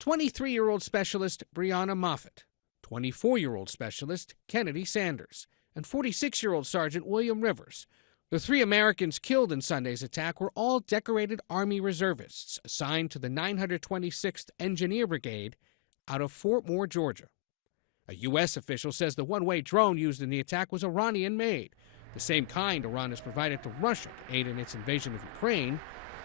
23-year-old specialist Brianna Moffett, 24-year-old specialist Kennedy Sanders, and 46-year-old Sergeant William Rivers. The 3 Americans killed in Sunday's attack were all decorated Army reservists assigned to the 926th Engineer Brigade out of Fort Moore, Georgia. A U.S. official says the one-way drone used in the attack was Iranian-made, the same kind Iran has provided to Russia to aid in its invasion of Ukraine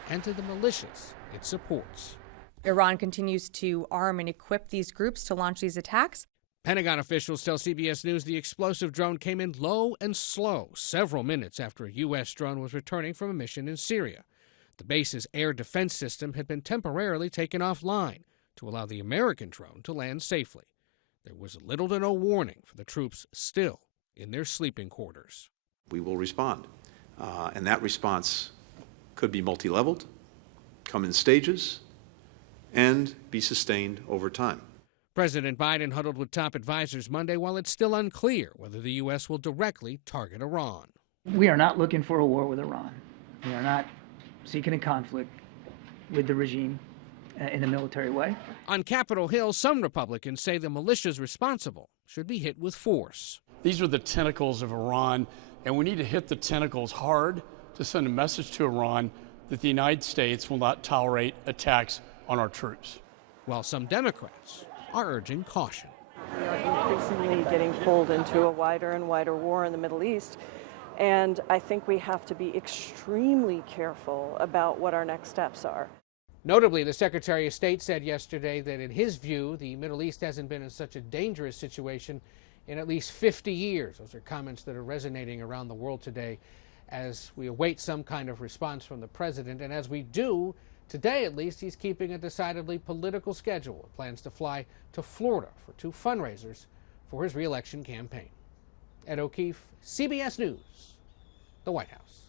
and to the militias it supports. Iran continues to arm and equip these groups to launch these attacks. Pentagon officials tell CBS News the explosive drone came in low and slow several minutes after a U.S. drone was returning from a mission in Syria. The base's air defense system had been temporarily taken offline to allow the American drone to land safely. There was little to no warning for the troops still in their sleeping quarters. We will respond, and that response could be multi-leveled, come in stages, and be sustained over time. President Biden huddled with top advisors Monday while it's still unclear whether the U.S. will directly target Iran. We are not looking for a war with Iran. We are not seeking a conflict with the regime in a military way. On Capitol Hill, some Republicans say the militias responsible should be hit with force. These are the tentacles of Iran, and we need to hit the tentacles hard to send a message to Iran that the United States will not tolerate attacks on our troops. While some Democrats are urging caution. We are increasingly getting pulled into a wider and wider war in the Middle East, and I think we have to be extremely careful about what our next steps are. Notably, the Secretary of State said yesterday that in his view, the Middle East hasn't been in such a dangerous situation in at least 50 years. Those are comments that are resonating around the world today as we await some kind of response from the president. And as we do, today at least, he's keeping a decidedly political schedule with plans to fly to Florida for 2 fundraisers for his re-election campaign. Ed O'Keefe, CBS News, the White House.